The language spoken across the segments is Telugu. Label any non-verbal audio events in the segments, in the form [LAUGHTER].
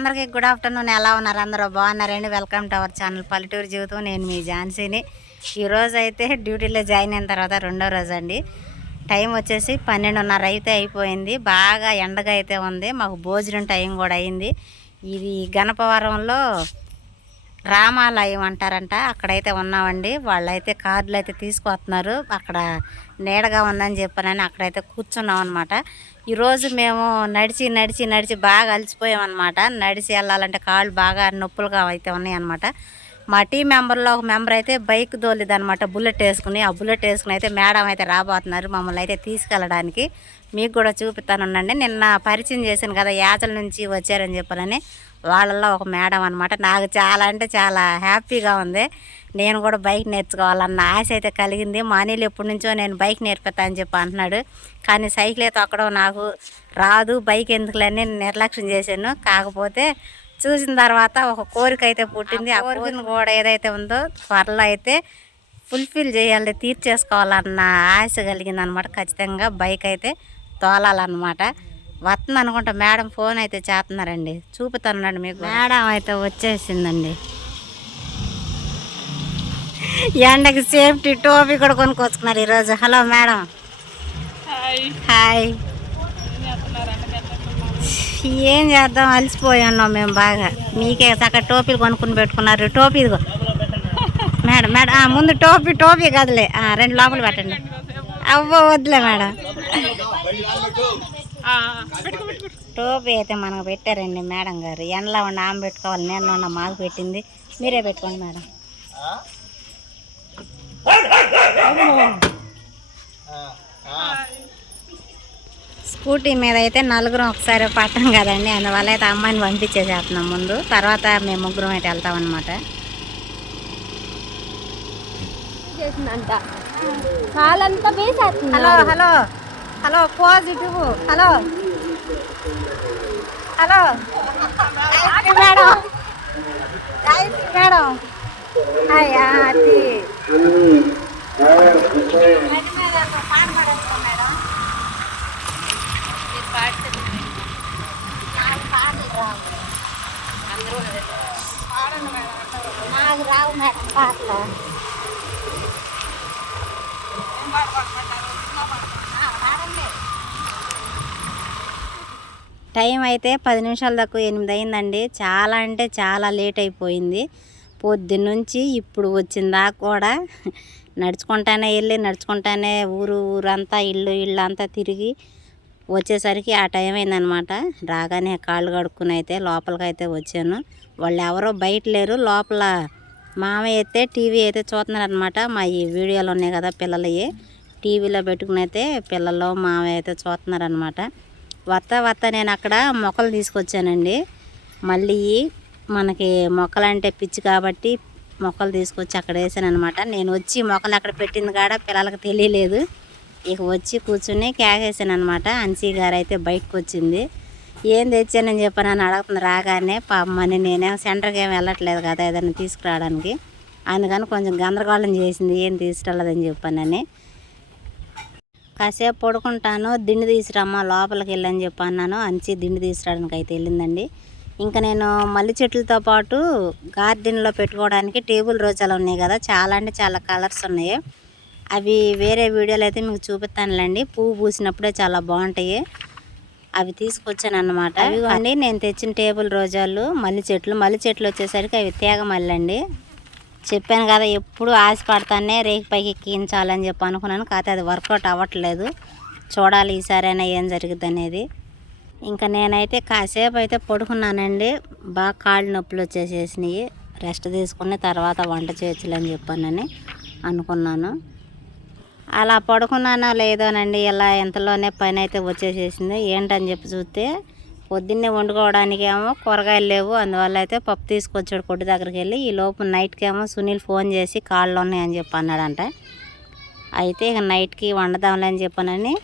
అందరికీ గుడ్ ఆఫ్టర్నూన్. ఎలా ఉన్నారు? అందరూ బాగున్నారండి వెల్కమ్ టు అవర్ ఛానల్ పల్లెటూరు జీవితం. నేను మీ ఝాన్సీని. ఈరోజు అయితే డ్యూటీలో జాయిన్ అయిన తర్వాత రెండో రోజు అండి. టైం వచ్చేసి పన్నెండున్నర అయితే అయిపోయింది. బాగా ఎండగా అయితే ఉంది. మాకు భోజనం టైం కూడా అయింది. ఇది గణపవరంలో రామాలయం అంటారంట. అక్కడైతే ఉన్నామండి. వాళ్ళైతే కార్డులు అయితే తీసుకొస్తున్నారు అక్కడ నీడగా ఉందని చెప్పానని అక్కడైతే కూర్చున్నాం అనమాట ఈరోజు మేము నడిచి నడిచి నడిచి బాగా అలసిపోయాం అనమాట నడిచి వెళ్ళాలంటే కాళ్ళు బాగా నొప్పులుగా అయితే ఉన్నాయన్నమాట. మా టీం మెంబర్లో ఒక మెంబర్ అయితే బైక్ దోలిది అనమాట బుల్లెట్ వేసుకుని ఆ బుల్లెట్ వేసుకుని అయితే మేడం అయితే రాబోతున్నారు మమ్మల్ని అయితే తీసుకెళ్ళడానికి. మీకు కూడా చూపిస్తానుండండి నిన్న పరిచయం చేశాను కదా యాచల నుంచి వచ్చారని చెప్పాలని. వాళ్ళల్లో ఒక మేడం అనమాట నాకు చాలా అంటే చాలా హ్యాపీగా ఉంది. నేను కూడా బైక్ నేర్చుకోవాలన్న ఆశ అయితే కలిగింది. మా అనిల్ ఎప్పటి నుంచో నేను బైక్ నేర్పిస్తా అని చెప్పి అంటున్నాడు. కానీ సైకిల్ అయితే తొక్కడం నాకు రాదు. బైక్ ఎందుకులని నిర్లక్ష్యం చేశాను. కాకపోతే చూసిన తర్వాత ఒక కోరిక అయితే పుట్టింది. ఆ కోరికను కూడా ఏదైతే ఉందో త్వరలో అయితే ఫుల్ఫిల్ చేయాలి తీర్చేసుకోవాలన్న ఆశ కలిగింది అనమాట ఖచ్చితంగా బైక్ అయితే తోలాలన్నమాట. వస్తుంది అనుకుంటా మేడం ఫోన్ అయితే చేస్తున్నారండి. చూపుతానండి మీకు మేడం అయితే వచ్చేసిందండి. ఎండకి సేఫ్టీ టోపీ కూడా కొనుక్కొచ్చుకున్నారు ఈరోజు. Hello madam. హాయ్ హాయ్ ఏం చేద్దాం? అలసిపోయి ఉన్నాం మేము బాగా. మీకే చక్కగా టోపీలు కొనుక్కుని పెట్టుకున్నారు. టోపీ ఇదిగో. మేడం మేడం ఆ, ముందు టోపీ టోపీ కదలే. ఆ, రెండు లోపల పెట్టండి. అవ్వ వద్దులే మేడం. టోపీ అయితే మనకు పెట్టారండి మేడం గారు. ఎండలో ఉన్న ఆమె పెట్టుకోవాలి. నేను ఉన్న మాకు పెట్టింది. మీరే పెట్టుకోండి మేడం. స్కూటీ మీద అయితే నలుగురం ఒకసారి పట్టం కదండి. అందువల్ల అయితే అమ్మాయిని పంపించేసేస్తున్నాం ముందు. తర్వాత మేము ముగ్గురం అయితే వెళ్తాం అనమాట hello hello. Hello positive hello. Hello. Madam. Madam. Hi అది బండి మీద ఒక పాట పాడేసుకో మేడం మీరు పాడితే నాకు పాటలు రావు అందరూ నాకు రావు మేడం పాటలు టైం అయితే పది నిమిషాల దాకా ఎనిమిది అయిందండి. చాలా అంటే చాలా లేట్ అయిపోయింది. పొద్దున్నుంచి ఇప్పుడు వచ్చిందా కూడా నడుచుకుంటానే వెళ్ళి నడుచుకుంటానే ఊరు ఊరంతా ఇల్లు ఇళ్ళంతా తిరిగి వచ్చేసరికి ఆ టైం అయిందనమాట. రాగానే కాళ్ళు కడుక్కుని అయితే లోపలికి అయితే వచ్చాను. వాళ్ళు ఎవరో బయట లేరు. లోపల మామయ్య అయితే టీవీ అయితే చూస్తున్నారనమాట. మా ఈ వీడియోలు ఉన్నాయి కదా పిల్లలవి. టీవీలో పెట్టుకుని అయితే పిల్లలు మామయ్య అయితే చూస్తున్నారు అనమాట వత్త వత్త నేను అక్కడ మొక్కలు తీసుకొచ్చానండి. మళ్ళీ మనకి మొక్కలంటే పిచ్చి కాబట్టి మొక్కలు తీసుకొచ్చి అక్కడ వేసాను అనమాట నేను వచ్చి మొక్కలు అక్కడ పెట్టింది కాడ పిల్లలకు తెలియలేదు. ఇక వచ్చి కూర్చుని కేకేసాను అనమాట అన్సీ గారు అయితే బయటకు వచ్చింది ఏం తెచ్చానని చెప్పానని అని అడుగుతుంది రాగానే పాపమని నేనేం సెంటర్కి ఏం వెళ్ళట్లేదు కదా ఏదైనా తీసుకురావడానికి. అందుకని కొంచెం గందరగోళం చేసింది ఏం తీసుకెళ్ళదని చెప్పానని. కాసేపు పడుకుంటాను దిండి తీసురమ్మా లోపలికి వెళ్ళని చెప్పి అన్నాను. అంచి దిండి తీసుకురావడానికి అయితే వెళ్ళిందండి. ఇంకా నేను మల్లి చెట్లతో పాటు గార్డెన్లో పెట్టుకోవడానికి టేబుల్ రోజాలు ఉన్నాయి కదా చాలా అంటే చాలా కలర్స్ ఉన్నాయి. అవి వేరే వీడియోలు అయితే మీకు చూపిస్తానులేండి. పువ్వు పూసినప్పుడే చాలా బాగుంటాయి. అవి తీసుకొచ్చాను అనమాట అవి నేను తెచ్చిన టేబుల్ రోజాలు మల్లి చెట్లు. మల్లి చెట్లు వచ్చేసరికి అవి తీగ మల్లి అండి చెప్పాను కదా ఎప్పుడు ఆశపడతానే రేకి పైకి ఎక్కించాలని చెప్పి అనుకున్నాను. కాకపోతే అది వర్కౌట్ అవ్వట్లేదు. చూడాలి ఈసారైనా ఏం జరిగింది అనేది ఇంకా నేనైతే కాసేపు అయితే పడుకున్నానండి. బాగా కాళ్ళు నొప్పులు వచ్చేసేసినాయి. రెస్ట్ తీసుకుని తర్వాత వంట చేయొచ్చులని చెప్పానని అనుకున్నాను. అలా పడుకున్నానో లేదోనండి ఇలా ఎంతలోనే పని అయితే వచ్చేసేసింది. ఏంటని చెప్పి చూస్తే పొద్దున్నే వండుకోవడానికి ఏమో కూరగాయలు లేవు అందువల్ల అయితే పప్పు తీసుకొచ్చాడు కొట్టు దగ్గరికి వెళ్ళి ఈ లోపు నైట్కి ఏమో సునీల్ ఫోన్ చేసి కాళ్ళు ఉన్నాయని చెప్పి అన్నాడంట. అయితే ఇక నైట్కి వండదాంలే అని చెప్పానని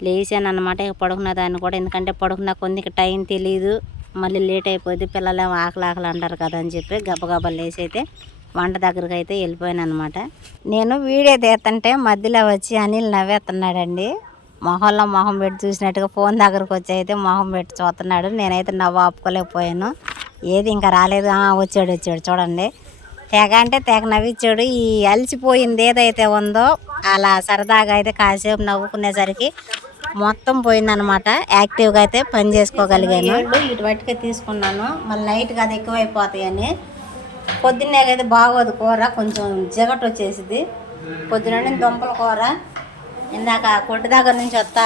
లేచాను అనమాట ఇక పడుకున్న దాన్ని కూడా ఎందుకంటే పడుకున్న కొన్ని టైం తెలియదు మళ్ళీ లేట్ అయిపోద్ది పిల్లలు ఏమో ఆకలి ఆకలి అంటారు కదా అని చెప్పి గబగబా లేచి అయితే వంట దగ్గరకు అయితే వెళ్ళిపోయాను అనమాట నేను వీడియో తీస్తుంటే మధ్యలో వచ్చి అనిల్ నవ్వేస్తున్నాడండి. మొహంలో మొహం పెట్టి చూసినట్టుగా ఫోన్ దగ్గరకు వచ్చి అయితే మొహం పెట్టి చూస్తున్నాడు. నేనైతే నవ్వు ఆపుకోలేకపోయాను. ఏది ఇంకా రాలేదు. వచ్చాడు వచ్చాడు. చూడండి. తెగ అంటే తెగ నవ్వించాడు ఈ అలసిపోయింది ఏదైతే ఉందో అలా సరదాగా అయితే కాసేపు నవ్వుకునేసరికి మొత్తం పోయిందనమాట యాక్టివ్గా అయితే పని చేసుకోగలిగాను. ఇటు బట్టికే తీసుకున్నాను. మళ్ళీ నైట్గా అది ఎక్కువైపోతాయని. పొద్దున్నే అయితే బాగోదు కూర కొంచెం జిగట వచ్చేసింది పొద్దున దుంపల కూర. ఇందాక కొట్టు దగ్గర నుంచి వస్తా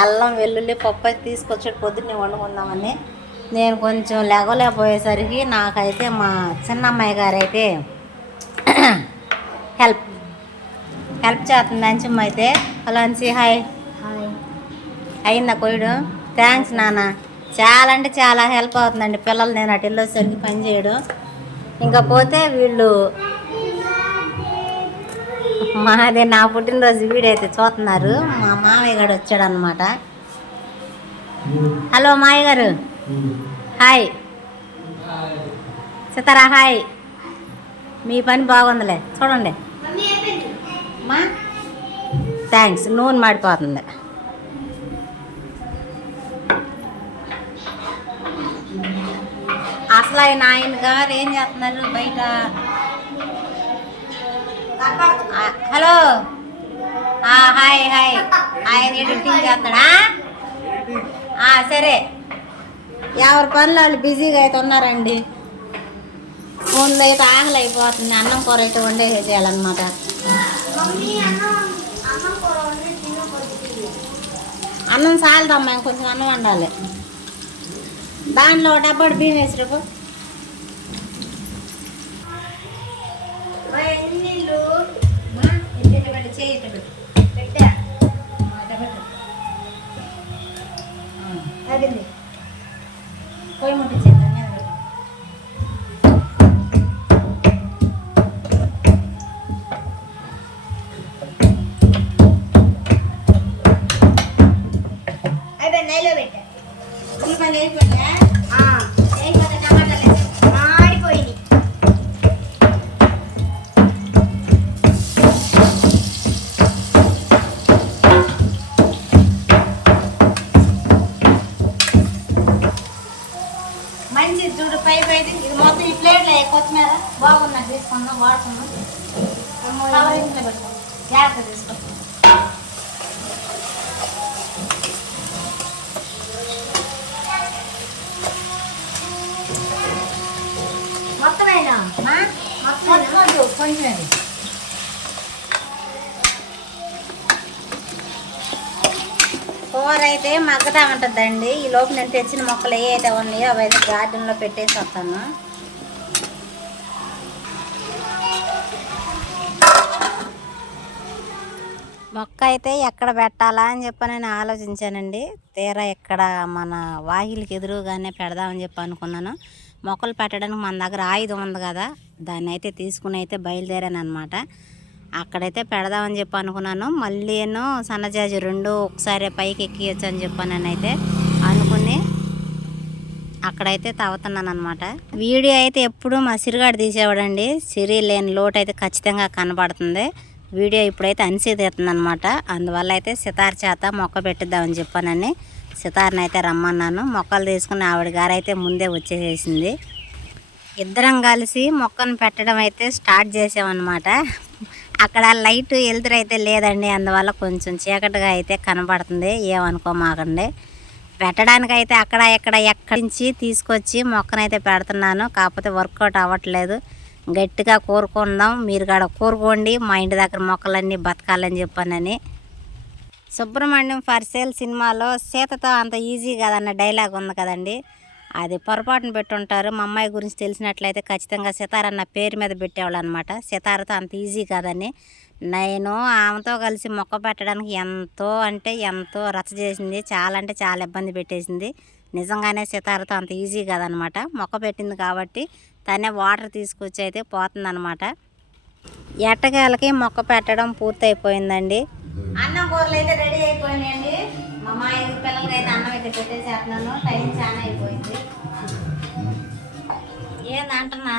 అల్లం వెల్లుల్లి పప్పు అయితే తీసుకొచ్చాడు పొద్దున్నే వండుకుందామని. నేను కొంచెం లెగలేకపోయేసరికి నాకైతే మా చిన్న అమ్మాయి గారు అయితే [CLEARS THROAT] హెల్ప్ హెల్ప్ చేస్తుంది అంచమ్మ అయితే హలో అన్సి హాయ్. అయిందా కొయ్యడు? థ్యాంక్స్ నాన్న. చాలా అంటే చాలా హెల్ప్ అవుతుందండి పిల్లలు. నేను అటు వెళ్ళేసరికి పని చేయడం. ఇంకా పోతే వీళ్ళు మాది నా పుట్టినరోజు వీడైతే చూస్తున్నారు. మా మామయ్య గారు వచ్చాడు అనమాట హలో మాయ గారు. హాయ్. సీతారా హాయ్. మీ పని బాగుందిలే. చూడండి. మా? థ్యాంక్స్ నూనె మాడిపోతుంది. అసలు ఆయన ఆయన గారు ఏం చేస్తున్నారు బయట? హలో? Hi hi. ఆయన ఎడిటింగ్ చేస్తాడా? సరే. ఎవరి పనులు వాళ్ళు బిజీగా అయితే ఉన్నారండి. ఫోన్లో అయితే ఆకలి అయిపోతుంది. అన్నం కూర అయితే వండేసేయాలన్నమాట అన్నం చాలదమ్మా ఇంకొంచెం అన్నం వండాలి. దాంట్లో డబ్బడు బియ్యం వేసి రేపు Bye. తీసుకుందాం వాడుకుందాం. కవర్ ఇంట్లో పెట్టుకుందాం జాగ్రత్త తీసుకో. మొత్తమేనా మొత్తం వద్దు, కొంచెం అది. కూర అయితే మగ్గదా ఉంటుందండి ఈ లోపు నేను తెచ్చిన మొక్కలు ఏ అయితే ఉన్నాయో అవి అయితే గార్డెన్లో పెట్టేసి వస్తాను. మొక్క అయితే ఎక్కడ పెట్టాలా అని చెప్పి నేను ఆలోచించానండి. తీరా ఇక్కడ మన వాహిలకి ఎదురుగానే పెడదామని చెప్పి అనుకున్నాను. మొక్కలు పెట్టడానికి మన దగ్గర ఆయుధం ఉంది కదా దాన్ని అయితే తీసుకుని అయితే బయలుదేరాను అనమాట అక్కడైతే పెడదామని చెప్పి అనుకున్నాను. మళ్ళీ నేను సన్నజాజి రెండు ఒకసారి పైకి ఎక్కియచ్చు అని చెప్పాను అయితే అనుకుని అక్కడైతే తవ్వుతున్నాను అనమాట వీడియో అయితే ఎప్పుడు మా సిరిగాడు తీసేవాడండి. సిరి లేని లోటు అయితే ఖచ్చితంగా కనబడుతుంది వీడియో ఇప్పుడైతే అనిసి అనమాట అందువల్ల అయితే సితార్ చేత మొక్క పెట్టిద్దామని చెప్పానని సితార్ని అయితే రమ్మన్నాను. మొక్కలు తీసుకుని ఆవిడ గారు అయితే ముందే వచ్చేసేసింది. ఇద్దరం కలిసి మొక్కను పెట్టడం అయితే స్టార్ట్ చేసామన్నమాట. అక్కడ లైట్ వెలుతురు అయితే లేదండి. అందువల్ల కొంచెం చీకటిగా అయితే కనబడుతుంది. ఏమనుకోమాకండి. పెట్టడానికి అయితే అక్కడ ఇక్కడ ఎక్కడి నుంచి తీసుకొచ్చి మొక్కనైతే పెడుతున్నాను. కాకపోతే వర్కౌట్ అవ్వట్లేదు. గట్టిగా కోరుకుందాం. మీరు కాడ కోరుకోండి. మా ఇంటి దగ్గర మొక్కలన్నీ బతకాలని చెప్పానని. సుబ్రహ్మణ్యం ఫర్ సేల్ సినిమాలో సీతతో అంత ఈజీ కదన్న డైలాగ్ ఉంది కదండి. అది పొరపాటున పెట్టుంటారు. మా అమ్మాయి గురించి తెలిసినట్లయితే ఖచ్చితంగా సితార్ అన్న పేరు మీద పెట్టేవాళ్ళు అనమాట సితారతో అంత ఈజీ కాదని. నేను ఆమెతో కలిసి మొక్క పెట్టడానికి ఎంతో అంటే ఎంతో రచ్చ చేసింది. చాలా అంటే చాలా ఇబ్బంది పెట్టేసింది. నిజంగానే సితారతో అంత ఈజీ కాదనమాట మొక్క పెట్టింది కాబట్టి తనే వాటర్ తీసుకొచ్చి అయితే పోతుందన్నమాట. ఎట్టకేలకి మొక్క పెట్టడం పూర్తయిపోయిందండి. అన్నం కూరలు అయితే రెడీ అయిపోయినాయండి. మా మా ఐదు పిల్లలకి అయితే అన్నం అయితే పెట్టేసేస్తున్నాను. టైం చాలా అయిపోయింది. ఏందంటున్నా?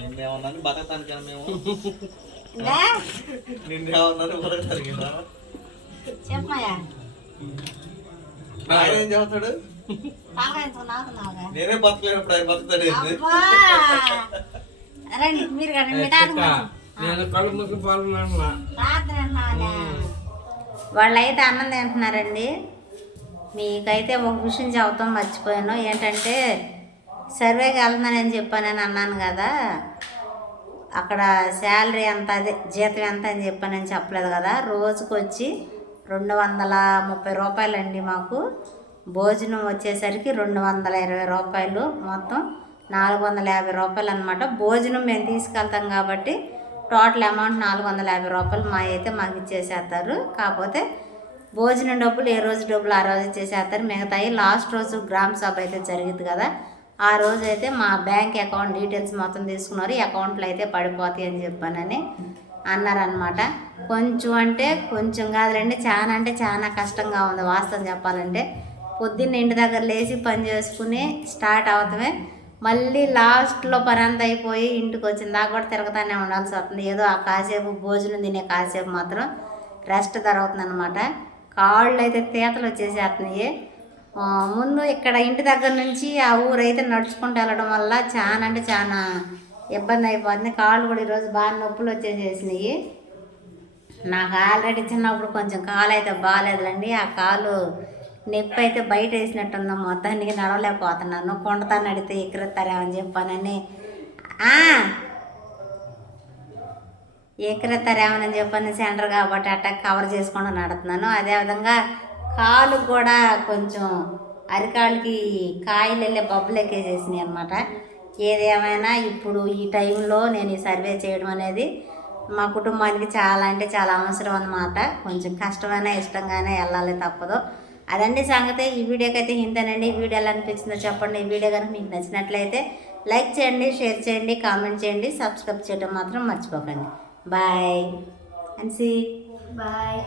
నిన్నేమన్నాను? బతకటానికైనా మేము? ఇందా? నిన్నేమన్నాను? బతకటానికి చెప్పమాయా ఆయన ఏం నవ్వుతున్నావుగా. నేనే బతకలేనప్పుడు ఆయన బతుకుతాడు ఏంది? అబ్బా! రండి మీరు కానీ మీ తాత నేను కళ్ళు ముక్కు పాలన వాళ్ళు అయితే అన్నం తింటున్నారండి మీకైతే ఒక విషయం చెబుతాం మర్చిపోయాను. ఏంటంటే సర్వేకి వెళ్తున్నానని చెప్పానని అన్నాను కదా. అక్కడ శాలరీ ఎంత అదే జీతం ఎంత అని చెప్పానని చెప్పలేదు కదా. రోజుకు వచ్చి రెండు వందల ముప్పై రూపాయలండి మాకు. భోజనం వచ్చేసరికి రెండు వందల ఇరవై రూపాయలు. మొత్తం నాలుగు వందల యాభై రూపాయలు అనమాట భోజనం మేము తీసుకెళ్తాం కాబట్టి టోటల్ అమౌంట్ నాలుగు వందల యాభై రూపాయలు మా అయితే మాకు ఇచ్చేసేస్తారు. కాకపోతే భోజనం డబ్బులు ఏ రోజు డబ్బులు ఆ రోజు ఇచ్చేసేస్తారు మిగతాయి లాస్ట్ రోజు గ్రామ సభ అయితే జరిగింది కదా ఆ రోజు అయితే మా బ్యాంక్ అకౌంట్ డీటెయిల్స్ మొత్తం తీసుకున్నారు. అకౌంట్లో అయితే పడిపోతాయి అని చెప్పానని. అన్నారనమాట కొంచెం అంటే కొంచెం కాదులేండి చాలా అంటే చాలా కష్టంగా ఉంది వాస్తవం చెప్పాలంటే. పొద్దున్న ఇంటి దగ్గర లేచి పని చేసుకుని స్టార్ట్ అవుతామే. మళ్ళీ లాస్ట్లో పని అంతా అయిపోయి ఇంటికి వచ్చిన దాకా కూడా తిరగతానే ఉండాల్సి వస్తుంది. ఏదో ఆ కాసేపు భోజనం తినే కాసేపు మాత్రం రెస్ట్ దొరుకుతుంది అనమాట కాళ్ళు అయితే తీతలు వచ్చేసేస్తున్నాయి ముందు ఇక్కడ ఇంటి దగ్గర నుంచి ఆ ఊరైతే నడుచుకుంటూ వెళ్ళడం వల్ల చాలా అంటే చాలా ఇబ్బంది అయిపోతుంది. కాళ్ళు కూడా ఈరోజు బాగా నొప్పులు వచ్చేసేసినాయి నాకు ఆల్రెడీ చిన్నప్పుడు కొంచెం కాలు అయితే బాగాలేదులండి. ఆ కాలు నొప్పి అయితే బయట వేసినట్టుంది. మొత్తానికి నడవలేకపోతున్నాను. కొండతాను నడితే ఎక్కరెత్తారేమని చెప్పానని. ఆ, ఎక్కరెత్తారేమని చెప్పని సెంటర్ కాబట్టి అట్టా కవర్ చేసుకుంటూ నడుతున్నాను అదేవిధంగా కాలు కూడా కొంచెం అరికాళ్ళకి కాయలు వెళ్ళే బొబ్బలు ఎక్కేసేసినాయి అనమాట ఏదేమైనా ఇప్పుడు ఈ టైంలో నేను ఈ సర్వే చేయడం అనేది మా కుటుంబానికి చాలా అంటే చాలా అవసరం అన్నమాట. కొంచెం కష్టమైనా ఇష్టంగానే వెళ్ళాలి తప్పదు. అదండి సంగతి. ఈ వీడియోకి అయితే ఇంతేనండి. ఈ వీడియో ఎలా అనిపించిందో చెప్పండి. ఈ వీడియో కనుక మీకు నచ్చినట్లయితే లైక్ చేయండి షేర్ చేయండి కామెంట్ చేయండి సబ్స్క్రైబ్ చేయడం మాత్రం మర్చిపోకండి. బాయ్. అన్సీ బాయ్.